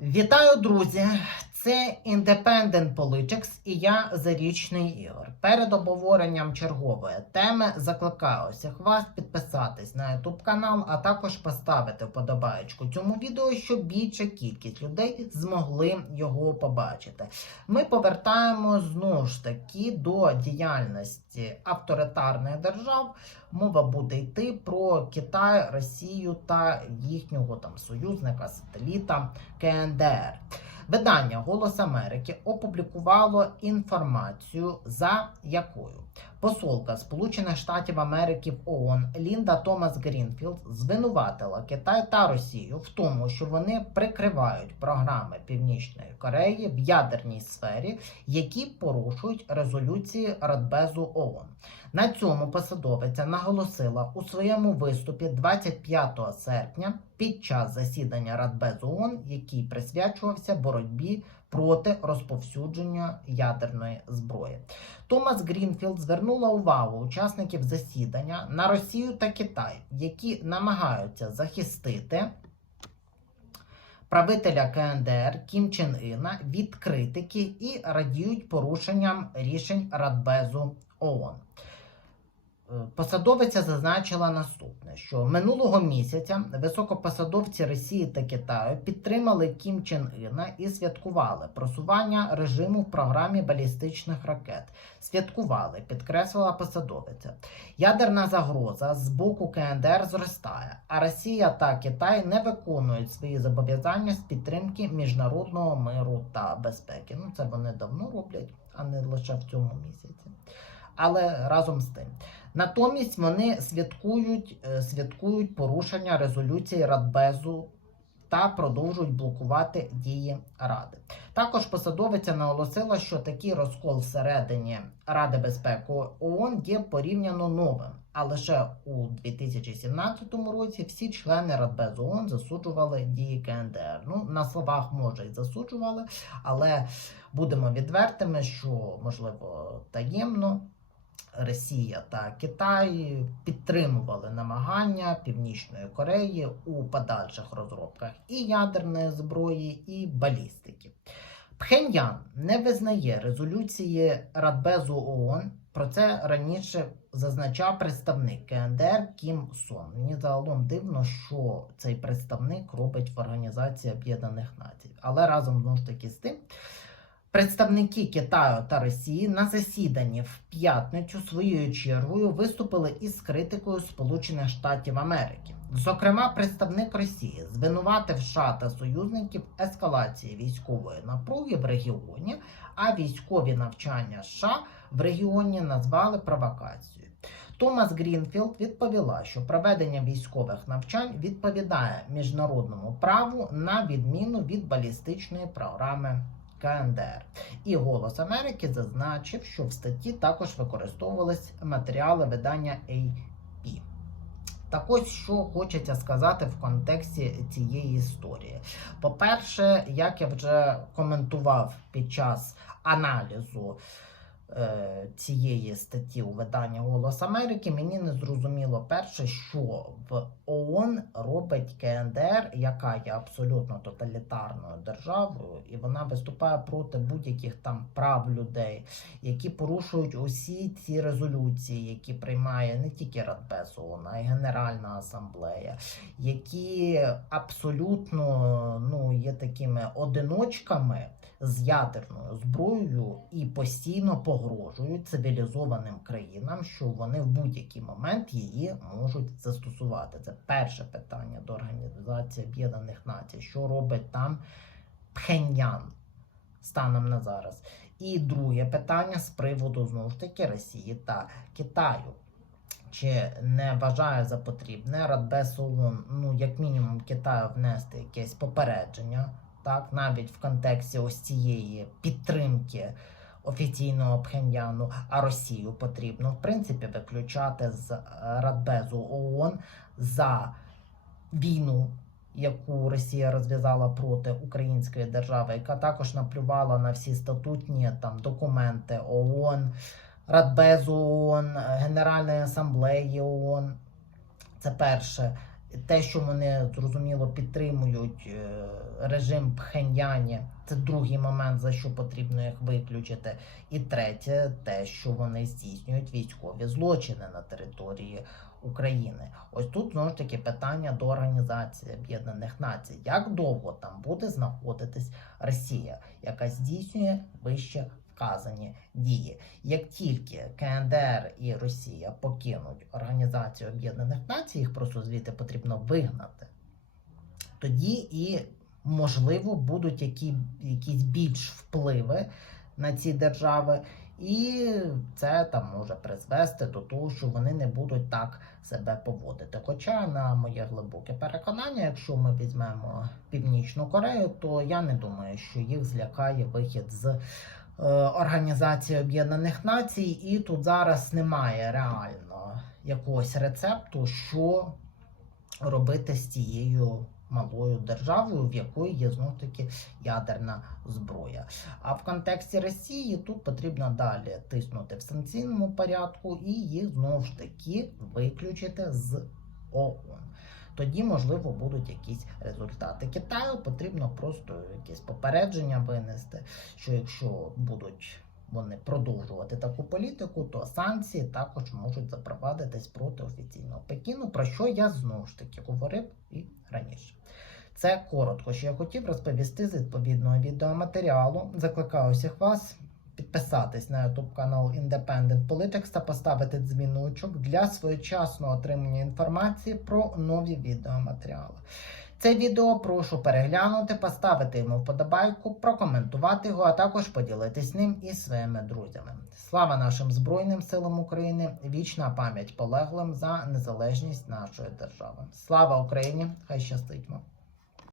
Вітаю, друзі! Це Independent Politics і я Зарічний Ігор. Перед обговоренням чергової теми закликаю всіх вас підписатись на YouTube канал, а також поставити вподобаєчку цьому відео, щоб більша кількість людей змогли його побачити. Ми повертаємо знову ж таки до діяльності авторитарних держав. Мова буде йти про Китай, Росію та їхнього там союзника, сателіта КНДР. Видання Голос Америки опублікувало інформацію, за якою посолка Сполучених Штатів Америки в ООН Лінда Томас Грінфілд звинуватила Китай та Росію в тому, що вони прикривають програми Північної Кореї в ядерній сфері, які порушують резолюції Радбезу ООН. На цьому посадовиця наголосила у своєму виступі 25 серпня під час засідання Радбезу ООН, який присвячувався боротьбі проти розповсюдження ядерної зброї. Томас Грінфілд звернула увагу учасників засідання на Росію та Китай, які намагаються захистити правителя КНДР Кім Чен Іна від критики і радіють порушенням рішень Радбезу ООН. Посадовиця зазначила наступне: що минулого місяця високопосадовці Росії та Китаю підтримали Кім Чен Іна і святкували просування режиму в програмі балістичних ракет. Святкували, підкреслила посадовиця. Ядерна загроза з боку КНДР зростає, а Росія та Китай не виконують свої зобов'язання з підтримки міжнародного миру та безпеки. Ну це вони давно роблять, а не лише в цьому місяці. Але разом з тим. Натомість вони святкують, е, святкують порушення резолюції Радбезу та продовжують блокувати дії Ради. Також посадовиця наголосила, що такий розкол всередині Ради безпеки ООН є порівняно новим. А лише у 2017 році всі члени Радбезу ООН засуджували дії КНДР. Ну, на словах може і засуджували, але будемо відвертими, що можливо таємно. Росія та Китай підтримували намагання Північної Кореї у подальших розробках і ядерної зброї, і балістики. Пхеньян не визнає резолюції Радбезу ООН. Про це раніше зазначав представник КНДР Кім Сон. Мені загалом дивно, що цей представник робить в Організації Об'єднаних Націй. Але разом знову ж таки з тим. Представники Китаю та Росії на засіданні в п'ятницю своєю чергою виступили із критикою Сполучених Штатів Америки. Зокрема, представник Росії звинуватив США та союзників ескалації військової напруги в регіоні, а військові навчання США в регіоні назвали провокацією. Томас Грінфілд відповіла, що проведення військових навчань відповідає міжнародному праву на відміну від балістичної програми КНДР. І Голос Америки зазначив, що в статті також використовувались матеріали видання AP. Так ось що хочеться сказати в контексті цієї історії. По-перше, як я вже коментував під час аналізу цієї статті у виданні Голос Америки, мені не зрозуміло перше, що в ООН робить КНДР, яка є абсолютно тоталітарною державою, і вона виступає проти будь-яких там прав людей, які порушують усі ці резолюції, які приймає не тільки Радбез ООН, а й Генеральна асамблея, які абсолютно ну, є такими одиночками з ядерною зброєю і постійно погрожують цивілізованим країнам, що вони в будь-який момент її можуть застосувати. Це перше питання до Організації Об'єднаних Націй, що робить там Пхеньян станом на зараз. І друге питання з приводу знову ж таки Росії та Китаю. Чи не вважає за потрібне Радбез ну як мінімум Китаю внести якесь попередження, так навіть в контексті ось цієї підтримки офіційного Пхеньяну, а Росію потрібно в принципі виключати з е, Радбезу ООН за війну, яку Росія розв'язала проти української держави, яка також наплювала на всі статутні там документи ООН, Радбезу ООН, Генеральної асамблеї ООН. Це перше. Те, що вони зрозуміло підтримують е, режим Пхеньяні, це другий момент, за що потрібно їх виключити. І третє, те, що вони здійснюють військові злочини на території України. Ось тут знову ж таки питання до Організації Об'єднаних Націй. Як довго там буде знаходитись Росія, яка здійснює вище вказані дії? Як тільки КНДР і Росія покинуть Організацію Об'єднаних Націй, їх просто звідти потрібно вигнати, тоді і можливо будуть які, якісь більш впливи на ці держави. І це там може призвести до того, що вони не будуть так себе поводити. Хоча, на моє глибоке переконання, якщо ми візьмемо Північну Корею, то я не думаю, що їх злякає вихід з Організації Об'єднаних Націй, і тут зараз немає реально якогось рецепту, що робити з цією малою державою, в якої є знов таки ядерна зброя. А в контексті Росії тут потрібно далі тиснути в санкційному порядку і їх знову ж таки виключити з ООН. Тоді, можливо, будуть якісь результати. Китаю потрібно просто якесь попередження винести, що якщо будуть вони продовжувати таку політику, то санкції також можуть запровадитись проти офіційного Пекіну, про що я знову ж таки говорив і раніше. Це коротко, що я хотів розповісти з відповідного відеоматеріалу. Закликаю всіх вас підписатись на YouTube канал Independent Politics та поставити дзвіночок для своєчасного отримання інформації про нові відеоматеріали. Це відео прошу переглянути, поставити йому вподобайку, прокоментувати його, а також поділитись ним із своїми друзями. Слава нашим Збройним силам України! Вічна пам'ять полеглим за незалежність нашої держави. Слава Україні! Хай щастить!